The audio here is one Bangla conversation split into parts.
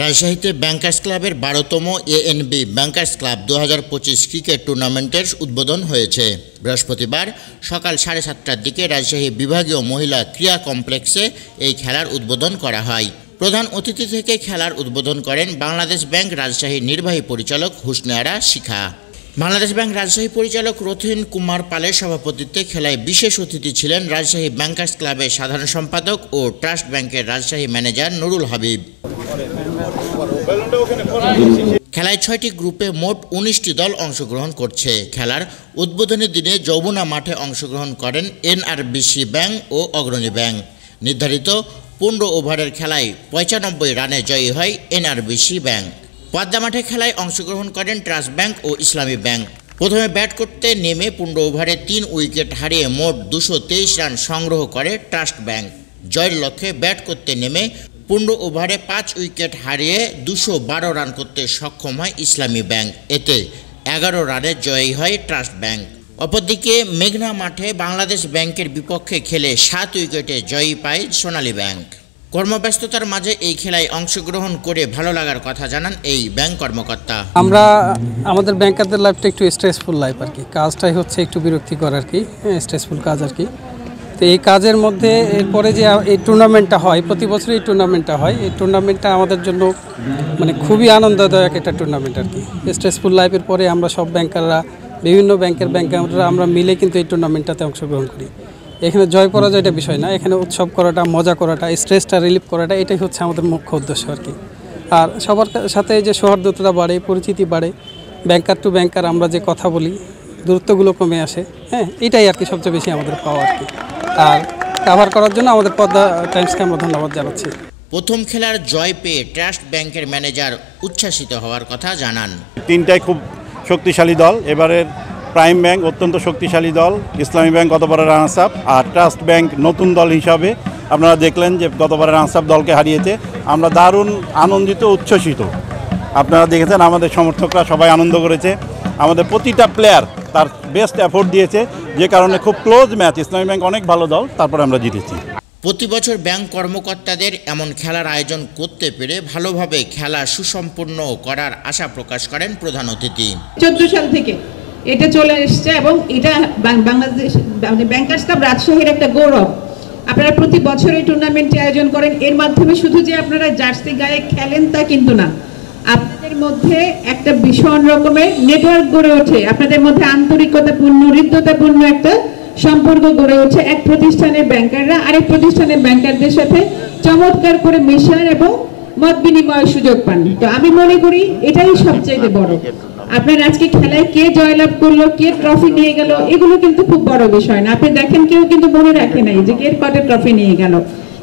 রাজশাহীতে ব্যাংকার্স ক্লাবের 12তম এএনবি ব্যাংকার্স ক্লাব 2025 ক্রিকেট টুর্নামেন্টের উদ্বোধন হয়েছে। বৃহস্পতিবার সকাল 7:30টার দিকে রাজশাহী বিভাগীয় মহিলা ক্রীড়া কমপ্লেক্সে এই খেলার উদ্বোধন করা হয়। প্রধান অতিথি থেকে খেলার উদ্বোধন করেন বাংলাদেশ ব্যাংক রাজশাহীর নির্বাহী পরিচালক হুসনে আরা শিখা। বাংলাদেশ ব্যাংক রাজশাহী পরিচালক রথীন কুমার পালের সভাপতিত্বে খেলায় বিশেষ অতিথি ছিলেন রাজশাহী ব্যাংকার্স ক্লাবের সাধারণ সম্পাদক ও ট্রাস্ট ব্যাংকের রাজশাহী ম্যানেজার নুরুল হাবিব। খেলায় 6টি গ্রুপে মোট 19টি দল অংশগ্রহণ করছে। খেলার উদ্বোধনী দিনে যমুনা মাঠে অংশগ্রহণ করেন এনআরবিসি ব্যাংক ও অগ্রণী ব্যাংক। নির্ধারিত 15 ওভারের খেলায় 95 রানে জয়ী হয় এনআরবিসি ব্যাংক। পদ্মা মাঠে খেলায় অংশগ্রহণ করেন ট্রাস্ট ব্যাংক ও ইসলামী ব্যাংক। প্রথমে ব্যাট করতে নেমে 15 ওভারে 3 উইকেট হারিয়ে মোট 223 রান সংগ্রহ করে ট্রাস্ট ব্যাংক। জয়ের লক্ষ্যে ব্যাট করতে নেমে 15 ওভারে 5 উইকেট হারিয়ে 212 রান করতে সক্ষম হয় ইসলামী ব্যাংক। এতে 11 রানে জয়ী হয় ট্রাস্ট ব্যাংক। অপরদিকে মেঘনা মাঠে বাংলাদেশ ব্যাংকের বিপক্ষে খেলে 7 উইকেটে জয়ী পায় সোনালী ব্যাংক। কর্মব্যস্ততার মাঝে এই খেলায় অংশগ্রহণ করে ভালো লাগার কথা জানান এই ব্যাংক কর্মকর্তা। আমাদের ব্যাংকারদের লাইফটা একটু স্ট্রেসফুল লাইফ আর কি, কাজটাই হচ্ছে একটু বিরক্তিকর আর কি, স্ট্রেসফুল কাজ আর কি। তো এই কাজের মধ্যে এরপরে যে এই টুর্নামেন্টটা হয়, প্রতি বছর এই টুর্নামেন্টটা হয়, এই টুর্নামেন্টটা আমাদের জন্য মানে খুবই আনন্দদায়ক একটা টুর্নামেন্ট আর কি। স্ট্রেসফুল লাইফের পরে আমরা সব ব্যাংকাররা, বিভিন্ন ব্যাংকাররা আমরা মিলে কিন্তু এই টুর্নামেন্টটাতে অংশগ্রহণ করি। এখানে জয় পরাজয়টা বিষয় না, এখানে উৎসব করাটা, মজা করাটা, স্ট্রেসটা রিলিফ করাটা, এটাই হচ্ছে আমাদের মুখ্য উদ্দেশ্য আর কি। আর সবার সাথে যে সৌহার্দ্যতা বাড়ে, পরিচিতি বাড়ে, ব্যাংকার টু ব্যাংকার আমরা যে কথা বলি, দূরত্বগুলো কমে আসে, এটাই আর কি সবচেয়ে বেশি আমাদের পাওয়া আর কি। আর কাভার করার জন্য আমাদের পদ্মা টাইমসকে আমরা ধন্যবাদ জানাচ্ছি। প্রথম খেলার জয় পেয়ে ট্রাস্ট ব্যাংকের ম্যানেজার উচ্ছ্বাসিত হওয়ার কথা জানান। তিনটাই খুব শক্তিশালী দল, এবারের প্রাইম ব্যাংক অত্যন্ত শক্তিশালী দল, ইসলামী ব্যাংক গতবারের রানার্স আপ, আর ট্রাস্ট ব্যাংক নতুন দল হিসাবে আপনারা দেখলেন যে গতবারের রানার্স আপ দলকে হারিয়েছে। আমরা দারুণ আনন্দিত, উচ্ছ্বসিত। আপনারা দেখেছেন আমাদের সমর্থকরা সবাই আনন্দ করেছে। আমাদের প্রতিটা প্লেয়ার তার বেস্ট এফোর্ট দিয়েছে, যে কারণে খুব ক্লোজ ম্যাচ। ইসলামী ব্যাংক অনেক ভালো দল, তারপরে আমরা জিতেছি। প্রতি বছর ব্যাংক কর্মকর্তাদের এমন খেলার আয়োজন করতে পেরে ভালোভাবে খেলা সুসম্পন্ন করার আশা প্রকাশ করেন প্রধান অতিথি। 14 সাল থেকে এটা চলে এসছে এবং এটা বাংলাদেশ ব্যাংকার্স ক্লাব রাজশাহীর একটা গৌরব। আপনারা প্রতি বছর এই টুর্নামেন্টটি আয়োজন করেন। এর মাধ্যমে শুধু যে আপনারা জার্সি গায়ে খেলেন তা কিন্তু না, আপনাদের মধ্যে একটা ভীষণ রকমের নেটওয়ার্ক গড়ে ওঠে, আপনাদের মধ্যে আন্তরিকতাপূর্ণ, হৃদ্যতাপূর্ণ একটা সম্পর্ক গড়ে ওঠে। এক প্রতিষ্ঠানের ব্যাংকাররা আরেক প্রতিষ্ঠানের ব্যাংকারদের সাথে চমৎকার করে মেশার এবং মত বিনিময়ের সুযোগ পান। তো আমি মনে করি এটাই সবচেয়ে বড়। আপনার আজকে খেলায় কে জয়লাভ করলো, কে ট্রফি নিয়ে গেল, এগুলো কিন্তু খুব বড় বিষয় না। আপনি দেখেন কেউ কিন্তু মনে রাখে নাই যে কে কত ট্রফি নিয়ে গেল,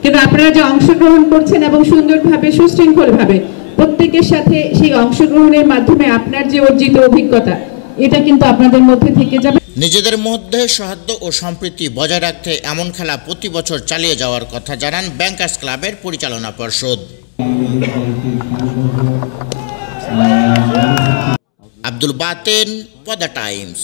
কিন্তু আপনারা যে অংশগ্রহণ করছেন এবং সুন্দরভাবে সুশৃঙ্খলভাবে প্রত্যেকের সাথে সেই অংশগ্রহণের মাধ্যমে আপনার যে অর্জিত অভিজ্ঞতা, এটা কিন্তু আপনাদের মধ্যে থেকে যাবে। নিজেদের মধ্যে সৌহার্দ্য ও সম্প্রীতি বজায় রাখতে এমন খেলা প্রতি বছর চালিয়ে যাওয়ার কথা জানান ব্যাংকার্স ক্লাবের পরিচালনা পর্ষদ। আব্দুল বাতেন, পদ্মা টাইমস।